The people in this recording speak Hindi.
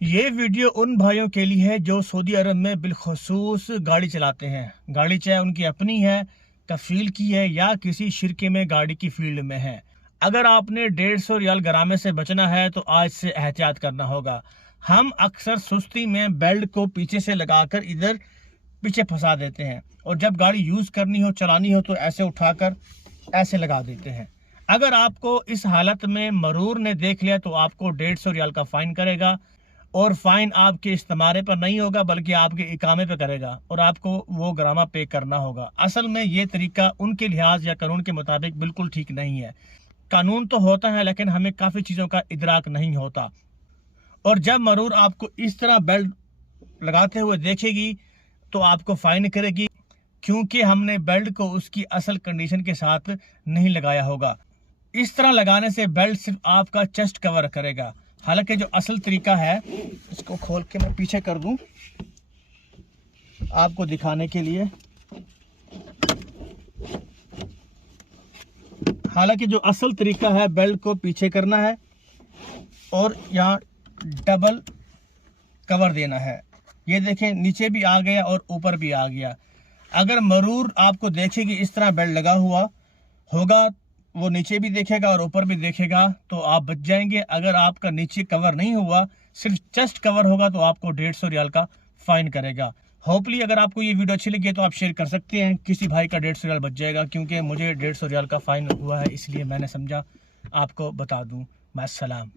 ये वीडियो उन भाइयों के लिए है जो सऊदी अरब में बिलखसूस गाड़ी चलाते हैं। गाड़ी चाहे उनकी अपनी है, कफील की है या किसी शिरके में गाड़ी की फील्ड में है। अगर आपने 150 रियाल गरामे से बचना है तो आज से एहतियात करना होगा। हम अक्सर सुस्ती में बेल्ट को पीछे से लगाकर इधर पीछे फंसा देते हैं और जब गाड़ी यूज करनी हो, चलानी हो तो ऐसे उठाकर ऐसे लगा देते हैं। अगर आपको इस हालत में मरूर ने देख लिया तो आपको 150 रियाल का फाइन करेगा और फाइन आपके इस्तेमाल पर नहीं होगा बल्कि आपके इकामे पे करेगा और आपको वो ग्रामा पे करना होगा। असल में ये तरीका उनके लिहाज या कानून के मुताबिक बिल्कुल ठीक नहीं है। कानून तो होता है लेकिन हमें काफी चीजों का इदराक नहीं होता। और जब मरूर आपको इस तरह बेल्ट लगाते हुए देखेगी तो आपको फाइन करेगी, क्योंकि हमने बेल्ट को उसकी असल कंडीशन के साथ नहीं लगाया होगा। इस तरह लगाने से बेल्ट सिर्फ आपका चेस्ट कवर करेगा, हालांकि जो असल तरीका है, इसको खोल के मैं पीछे कर दूं आपको दिखाने के लिए। हालांकि जो असल तरीका है बेल्ट को पीछे करना है और यहाँ डबल कवर देना है। ये देखें, नीचे भी आ गया और ऊपर भी आ गया। अगर मरूर आपको देखेगी इस तरह बेल्ट लगा हुआ होगा, वो नीचे भी देखेगा और ऊपर भी देखेगा तो आप बच जाएंगे। अगर आपका नीचे कवर नहीं हुआ, सिर्फ चेस्ट कवर होगा तो आपको 150 रियाल का फाइन करेगा। होपली अगर आपको ये वीडियो अच्छी लगी तो आप शेयर कर सकते हैं, किसी भाई का 150 रियाल बच जाएगा, क्योंकि मुझे 150 रियाल का फाइन हुआ है, इसलिए मैंने समझा आपको बता दूं। मास्सलाम।